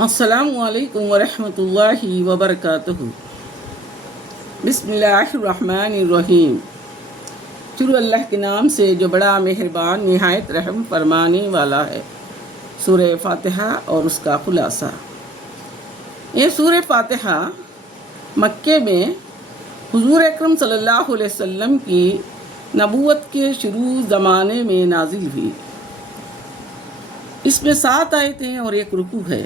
السلام علیکم ورحمۃ اللہ وبرکاتہ۔ بسم اللہ الرحمن الرحیم۔ شروع اللہ کے نام سے جو بڑا مہربان نہایت رحم فرمانے والا ہے۔ سورہ فاتحہ اور اس کا خلاصہ۔ یہ سورہ فاتحہ مکے میں حضور اکرم صلی اللہ علیہ وسلم کی نبوت کے شروع زمانے میں نازل ہوئی۔ اس میں 7 آیتیں اور 1 رکوع ہے۔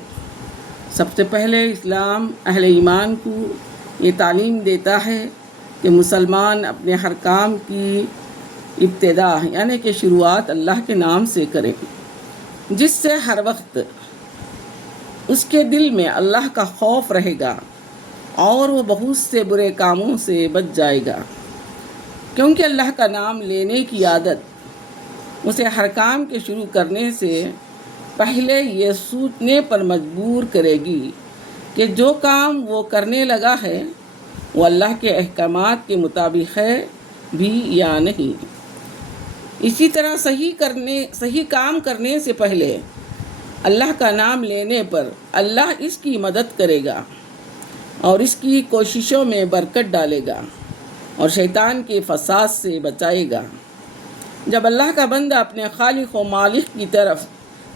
سب سے پہلے اسلام اہل ایمان کو یہ تعلیم دیتا ہے کہ مسلمان اپنے ہر کام کی ابتدا یعنی کہ شروعات اللہ کے نام سے کرے، جس سے ہر وقت اس کے دل میں اللہ کا خوف رہے گا اور وہ بہت سے برے کاموں سے بچ جائے گا، کیونکہ اللہ کا نام لینے کی عادت اسے ہر کام کے شروع کرنے سے پہلے یہ سوچنے پر مجبور کرے گی کہ جو کام وہ کرنے لگا ہے وہ اللہ کے احکامات کے مطابق ہے بھی یا نہیں۔ اسی طرح صحیح کام کرنے سے پہلے اللہ کا نام لینے پر اللہ اس کی مدد کرے گا اور اس کی کوششوں میں برکت ڈالے گا اور شیطان کے فساد سے بچائے گا۔ جب اللہ کا بندہ اپنے خالق و مالک کی طرف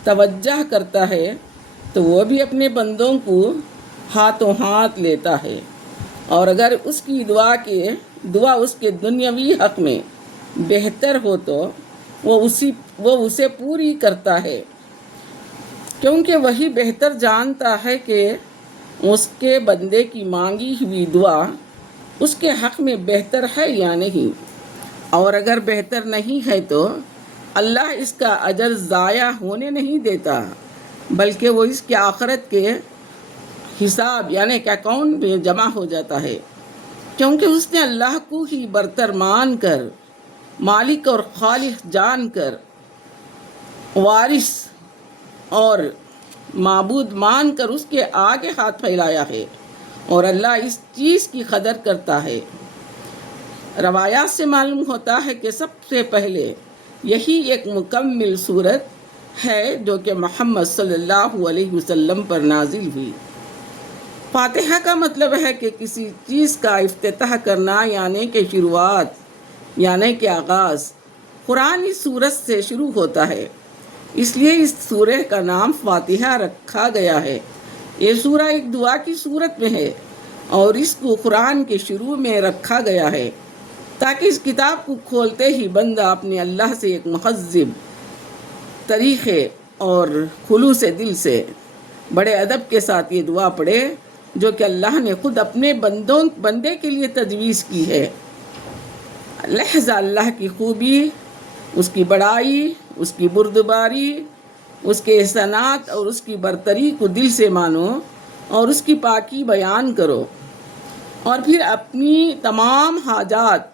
توجہ کرتا ہے تو وہ بھی اپنے بندوں کو ہاتھوں ہاتھ لیتا ہے، اور اگر اس کی دعا اس کے دنیاوی حق میں بہتر ہو تو وہ اسے پوری کرتا ہے، کیونکہ وہی بہتر جانتا ہے کہ اس کے بندے کی مانگی ہوئی دعا اس کے حق میں بہتر ہے یا نہیں، اور اگر بہتر نہیں ہے تو اللہ اس کا اجر ضائع ہونے نہیں دیتا، بلکہ وہ اس کے آخرت کے حساب یعنی کہ اکاؤنٹ میں جمع ہو جاتا ہے، کیونکہ اس نے اللہ کو ہی برتر مان کر، مالک اور خالق جان کر، وارث اور معبود مان کر اس کے آگے ہاتھ پھیلایا ہے، اور اللہ اس چیز کی قدر کرتا ہے۔ روایات سے معلوم ہوتا ہے کہ سب سے پہلے یہی ایک مکمل صورت ہے جو کہ محمد صلی اللہ علیہ وسلم پر نازل ہوئی۔ فاتحہ کا مطلب ہے کہ کسی چیز کا افتتاح کرنا یعنی کہ شروعات یعنی کہ آغاز۔ قرآن اس سورت سے شروع ہوتا ہے، اس لیے اس سورہ کا نام فاتحہ رکھا گیا ہے۔ یہ سورہ ایک دعا کی صورت میں ہے اور اس کو قرآن کے شروع میں رکھا گیا ہے تاکہ اس کتاب کو کھولتے ہی بندہ اپنے اللہ سے ایک مہذب طریقے اور خلوص دل سے بڑے ادب کے ساتھ یہ دعا پڑھے جو کہ اللہ نے خود اپنے بندے کے لیے تجویز کی ہے۔ لہذا اللہ کی خوبی، اس کی بڑائی، اس کی بردباری، اس کے احسانات اور اس کی برتری کو دل سے مانو اور اس کی پاکی بیان کرو، اور پھر اپنی تمام حاجات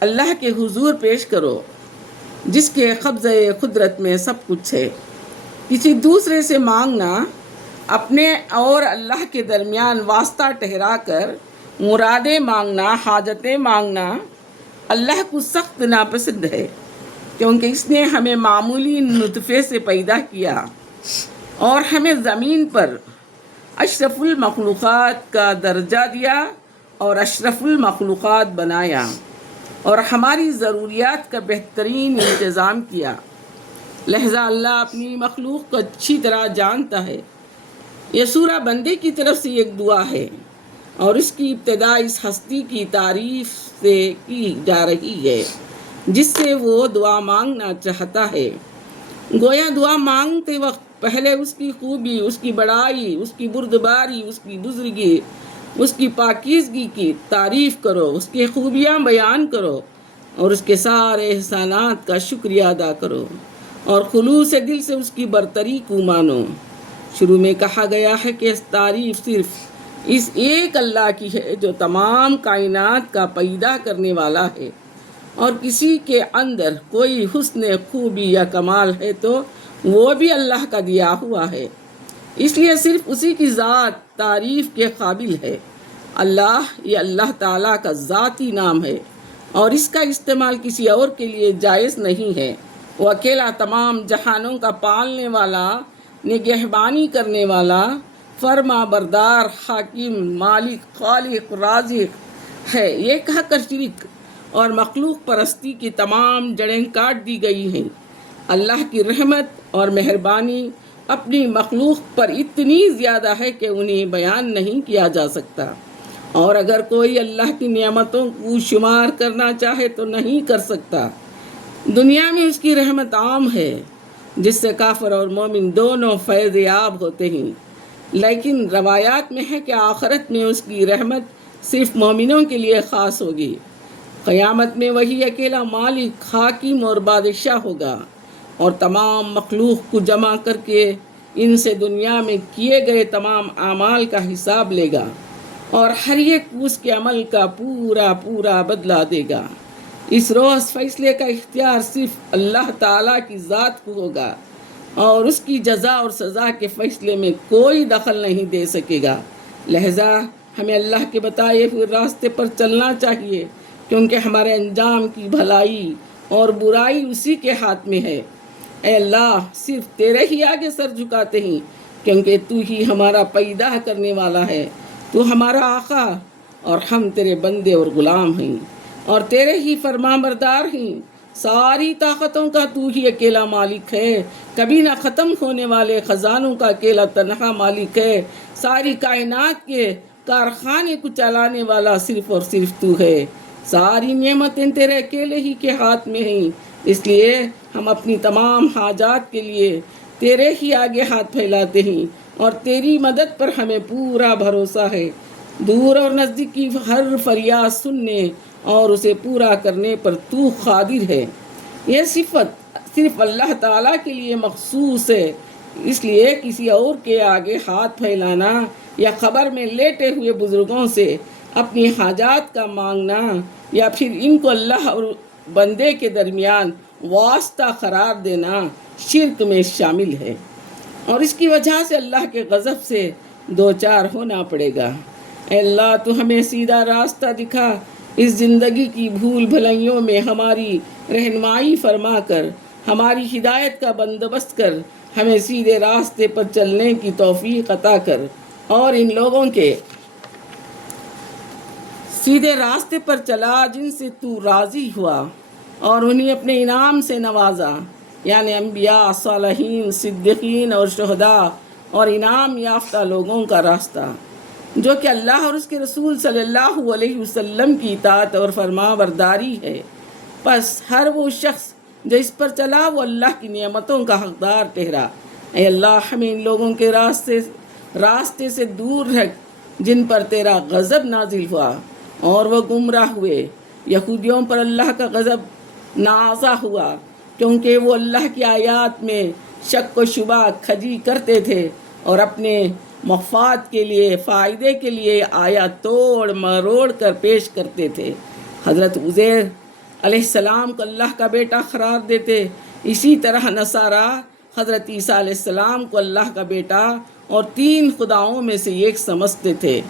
اللہ کے حضور پیش کرو، جس کے قبضہ قدرت میں سب کچھ ہے۔ کسی دوسرے سے مانگنا اپنے اور اللہ کے درمیان واسطہ ٹھہرا کر مرادیں مانگنا، حاجتیں مانگنا اللہ کو سخت ناپسند ہے، کیونکہ اس نے ہمیں معمولی نطفے سے پیدا کیا اور ہمیں زمین پر اشرف المخلوقات کا درجہ دیا اور اشرف المخلوقات بنایا اور ہماری ضروریات کا بہترین انتظام کیا۔ لہذا اللہ اپنی مخلوق کو اچھی طرح جانتا ہے۔ یہ سورہ بندے کی طرف سے ایک دعا ہے اور اس کی ابتدا اس ہستی کی تعریف سے کی جا رہی ہے جس سے وہ دعا مانگنا چاہتا ہے۔ گویا دعا مانگتے وقت پہلے اس کی خوبی، اس کی بڑائی، اس کی بردباری، اس کی بزرگی، اس کی پاکیزگی کی تعریف کرو، اس کی خوبیاں بیان کرو اور اس کے سارے احسانات کا شکریہ ادا کرو اور خلوص دل سے اس کی برتری کو مانو۔ شروع میں کہا گیا ہے کہ تعریف صرف اس ایک اللہ کی ہے جو تمام کائنات کا پیدا کرنے والا ہے، اور کسی کے اندر کوئی حسن، خوبی یا کمال ہے تو وہ بھی اللہ کا دیا ہوا ہے، اس لیے صرف اسی کی ذات تعریف کے قابل ہے۔ اللہ یہ اللہ تعالیٰ کا ذاتی نام ہے اور اس کا استعمال کسی اور کے لیے جائز نہیں ہے۔ وہ اکیلا تمام جہانوں کا پالنے والا نگہبانی کرنے والا، فرما بردار، حاکم، مالک، خالق، رازق ہے۔ یہ کہہ کر شرک اور مخلوق پرستی کی تمام جڑیں کاٹ دی گئی ہیں۔ اللہ کی رحمت اور مہربانی اپنی مخلوق پر اتنی زیادہ ہے کہ انہیں بیان نہیں کیا جا سکتا، اور اگر کوئی اللہ کی نعمتوں کو شمار کرنا چاہے تو نہیں کر سکتا۔ دنیا میں اس کی رحمت عام ہے، جس سے کافر اور مومن دونوں فیض یاب ہوتے ہیں، لیکن روایات میں ہے کہ آخرت میں اس کی رحمت صرف مومنوں کے لیے خاص ہوگی۔ قیامت میں وہی اکیلا مالک، حاکم اور بادشاہ ہوگا، اور تمام مخلوق کو جمع کر کے ان سے دنیا میں کیے گئے تمام اعمال کا حساب لے گا، اور ہر ایک اس کے عمل کا پورا پورا بدلہ دے گا۔ اس روز فیصلے کا اختیار صرف اللہ تعالیٰ کی ذات کو ہوگا، اور اس کی جزا اور سزا کے فیصلے میں کوئی دخل نہیں دے سکے گا۔ لہذا ہمیں اللہ کے بتائے ہوئے راستے پر چلنا چاہیے، کیونکہ ہمارے انجام کی بھلائی اور برائی اسی کے ہاتھ میں ہے۔ اے اللہ، صرف تیرے ہی آگے سر جھکاتے ہیں، کیونکہ تو ہی ہمارا پیدا کرنے والا ہے، تو ہمارا آقا، اور ہم تیرے بندے اور غلام ہیں، اور تیرے ہی فرما بردار ہیں۔ ساری طاقتوں کا تو ہی اکیلا مالک ہے، کبھی نہ ختم ہونے والے خزانوں کا اکیلا تنہا مالک ہے۔ ساری کائنات کے کارخانے کو چلانے والا صرف اور صرف تو ہے۔ ساری نعمتیں تیرے اکیلے ہی کے ہاتھ میں ہیں، اس لیے ہم اپنی تمام حاجات کے لیے تیرے ہی آگے ہاتھ پھیلاتے ہیں، اور تیری مدد پر ہمیں پورا بھروسہ ہے۔ دور اور نزدیک کی ہر فریاد سننے اور اسے پورا کرنے پر تو قادر ہے۔ یہ صفت صرف اللہ تعالیٰ کے لیے مخصوص ہے، اس لیے کسی اور کے آگے ہاتھ پھیلانا یا خبر میں لیٹے ہوئے بزرگوں سے اپنی حاجات کا مانگنا، یا پھر ان کو اللہ اور بندے کے درمیان واسطہ قرار دینا شرک میں شامل ہے، اور اس کی وجہ سے اللہ کے غضب سے دوچار ہونا پڑے گا۔ اے اللہ، تو ہمیں سیدھا راستہ دکھا، اس زندگی کی بھول بھلائیوں میں ہماری رہنمائی فرما کر ہماری ہدایت کا بندوبست کر، ہمیں سیدھے راستے پر چلنے کی توفیق عطا کر، اور ان لوگوں کے سیدھے راستے پر چلا جن سے تو راضی ہوا اور انہیں اپنے انعام سے نوازا، یعنی انبیاء، صالحین، صدیقین اور شہداء، اور انعام یافتہ لوگوں کا راستہ، جو کہ اللہ اور اس کے رسول صلی اللہ علیہ وسلم کی اطاعت اور فرما برداری ہے۔ پس ہر وہ شخص جو اس پر چلا وہ اللہ کی نعمتوں کا حقدار ٹھہرا۔ اے اللہ، ہمیں ان لوگوں کے راستے سے دور رکھ جن پر تیرا غضب نازل ہوا اور وہ گمراہ ہوئے۔ یہودیوں پر اللہ کا غضب نازل ہوا کیونکہ وہ اللہ کی آیات میں شک و شبہ کھجی کرتے تھے، اور اپنے مفاد کے لیے، فائدے کے لیے آیات توڑ مروڑ کر پیش کرتے تھے۔ حضرت عزیر علیہ السلام کو اللہ کا بیٹا قرار دیتے، اسی طرح نصارہ حضرت عیسیٰ علیہ السلام کو اللہ کا بیٹا اور 3 خداؤں میں سے ایک سمجھتے تھے۔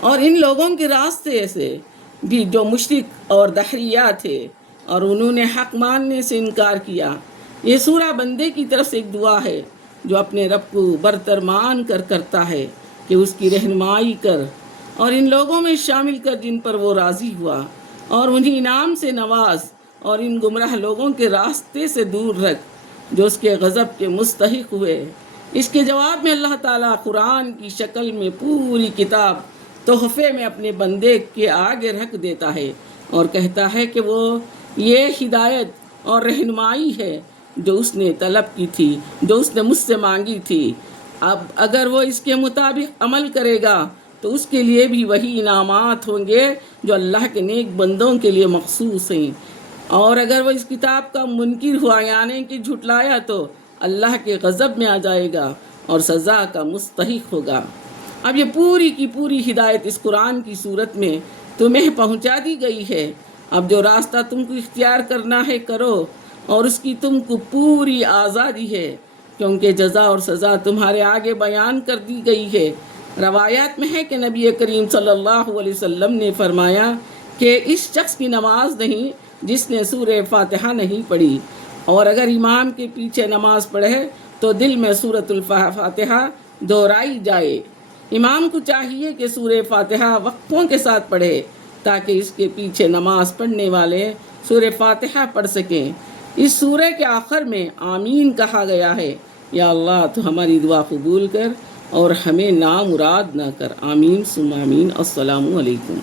اور ان لوگوں کے راستے سے بھی جو مشرک اور دہریہ تھے اور انہوں نے حق ماننے سے انکار کیا۔ یہ سورہ بندے کی طرف سے ایک دعا ہے جو اپنے رب کو برتر مان کر کرتا ہے کہ اس کی رہنمائی کر، اور ان لوگوں میں شامل کر جن پر وہ راضی ہوا، اور انہیں انعام سے نواز، اور ان گمراہ لوگوں کے راستے سے دور رکھ جو اس کے غضب کے مستحق ہوئے۔ اس کے جواب میں اللہ تعالیٰ قرآن کی شکل میں پوری کتاب تحفے میں اپنے بندے کے آگے رکھ دیتا ہے، اور کہتا ہے کہ وہ یہ ہدایت اور رہنمائی ہے جو اس نے طلب کی تھی، جو اس نے مجھ سے مانگی تھی۔ اب اگر وہ اس کے مطابق عمل کرے گا تو اس کے لیے بھی وہی انعامات ہوں گے جو اللہ کے نیک بندوں کے لیے مخصوص ہیں، اور اگر وہ اس کتاب کا منکر ہوا یعنی کہ جھٹلایا تو اللہ کے غضب میں آ جائے گا اور سزا کا مستحق ہوگا۔ اب یہ پوری کی پوری ہدایت اس قرآن کی صورت میں تمہیں پہنچا دی گئی ہے۔ اب جو راستہ تم کو اختیار کرنا ہے کرو، اور اس کی تم کو پوری آزادی ہے، کیونکہ جزا اور سزا تمہارے آگے بیان کر دی گئی ہے۔ روایات میں ہے کہ نبی کریم صلی اللہ علیہ وسلم نے فرمایا کہ اس شخص کی نماز نہیں جس نے سورہ فاتحہ نہیں پڑھی، اور اگر امام کے پیچھے نماز پڑھے تو دل میں سورۃ الفاتحہ دہرائی جائے۔ امام کو چاہیے کہ سورہ فاتحہ وقفوں کے ساتھ پڑھے تاکہ اس کے پیچھے نماز پڑھنے والے سورہ فاتحہ پڑھ سکیں۔ اس سورہ کے آخر میں آمین کہا گیا ہے۔ یا اللہ تو ہماری دعا قبول کر اور ہمیں نامراد نہ کر۔ آمین ثم آمین۔ السلام علیکم۔